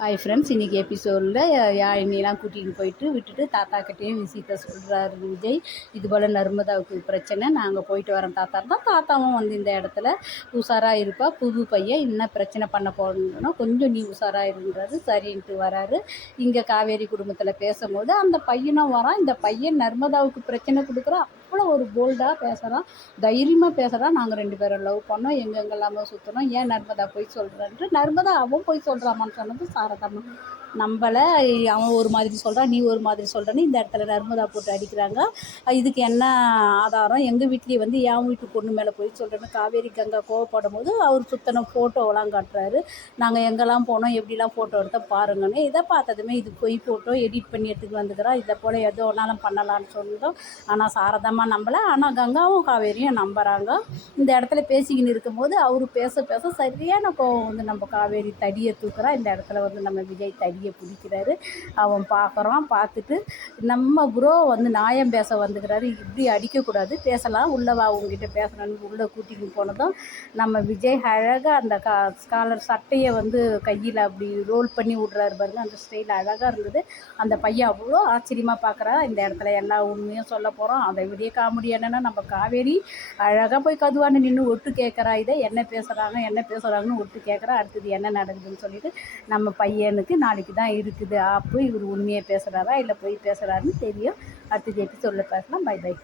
Hi friends, இன்றைக்கி எபிசோடில் யாழினிலாம் கூட்டிகிட்டு போயிட்டு விட்டுட்டு தாத்தாக்கிட்டேயும் விஷயத்த சொல்கிறாரு விஜய். இது போல் நர்மதாவுக்கு பிரச்சனை, நாங்கள் போயிட்டு வரோம் தாத்தா தான். தாத்தாவும் வந்து இந்த இடத்துல உஷாராக இருப்பா, புது பையன் என்ன பிரச்சனை பண்ண போகணுன்னா கொஞ்சம் நீ உஷாராக இருன்றாரு. சரின்ட்டு வராரு. இங்கே காவேரி குடும்பத்தில் பேசும்போது அந்த பையனும் வரான். இந்த பையன் நர்மதாவுக்கு பிரச்சனை கொடுக்குறான். அவ்வளோ ஒரு போல்டாக பேசுகிறான், தைரியமாக பேசுகிறான். நாங்கள் 2 பேரும் லவ் பண்ணோம், எங்கெங்கெல்லாமோ சுற்றணும், ஏன் நர்மதா போய் சொல்கிறான்ட்டு. நர்மதா அவன் போய் சொல்கிறாமான்னு சொன்னது சாரதாம்மா நம்பலை. அவன் ஒரு மாதிரி சொல்கிறான், நீ ஒரு மாதிரி சொல்கிறேன்னு இந்த இடத்துல நர்மதா போட்டு அடிக்கிறாங்க. இதுக்கு என்ன ஆதாரம்? எங்கள் வீட்லேயே வந்து என் வீட்டு பொண்ணு மேலே போய் சொல்கிறேன்னு காவேரி கங்கா கோவப்படும் போது அவர் சுத்தனை ஃபோட்டோவெல்லாம் காட்டுறாரு. நாங்கள் எங்கெல்லாம் போனோம், எப்படிலாம் ஃபோட்டோ எடுத்தோம் பாருங்கன்னு. இதை பார்த்ததுமே இது பொய் ஃபோட்டோ எடிட் பண்ணி எடுத்துகிட்டு வந்துக்கிறோம், இதை போல் எதோ ஒன்றாலும் பண்ணலான்னு சொன்னோம். ஆனால் சாரதாம்மா நம்பலை. ஆனால் கங்காவும் காவேரியும் நம்புகிறாங்க. இந்த இடத்துல பேசிக்கின்னு இருக்கும்போது அவர் பேச பேச சரியான கோவம் வந்து நம்ம காவேரி தடியை தூக்குறா. இந்த இடத்துல வந்து நம்ம விஜய் தடியை பிடிக்கிறாரு. அவன் பார்க்குறான். பார்த்துட்டு நம்ம ப்ரோ வந்து நியாயம் பேச வந்துக்கிறாரு, இப்படி அடிக்கக்கூடாது, பேசலாம், உள்ளவா அவங்ககிட்ட பேசணும்னு உள்ளே கூட்டிகிட்டு போனதும் நம்ம விஜய் அழகாக அந்த ஸ்காலர் சட்டையை வந்து கையில் அப்படி ரோல் பண்ணி விட்றாரு பாருங்க. அந்த ஸ்டைல் அழகாக இருந்தது. அந்த பையன் அவ்வளோ ஆச்சரியமாக பார்க்குறா. இந்த இடத்துல எல்லா உண்மையும் சொல்ல போகிறோம். அதை விட காமெடி என்னென்னா, நம்ம காவேரி அழகாக போய் கதுவான்னு நின்று ஒட்டு கேட்குறா. இதை என்ன பேசுகிறாங்கன்னு ஒட்டு கேட்குறா. அடுத்தது என்ன நடக்குதுன்னு சொல்லிட்டு நம்ம பையனுக்கு நாளைக்கு தான் இருக்குது ஆப்பு. இவர் உண்மையை பேசுகிறாரா இல்லை போய் பேசுகிறாருன்னு தெரியும். அடுத்தது எபிசோடில் பேசலாம். Bye by.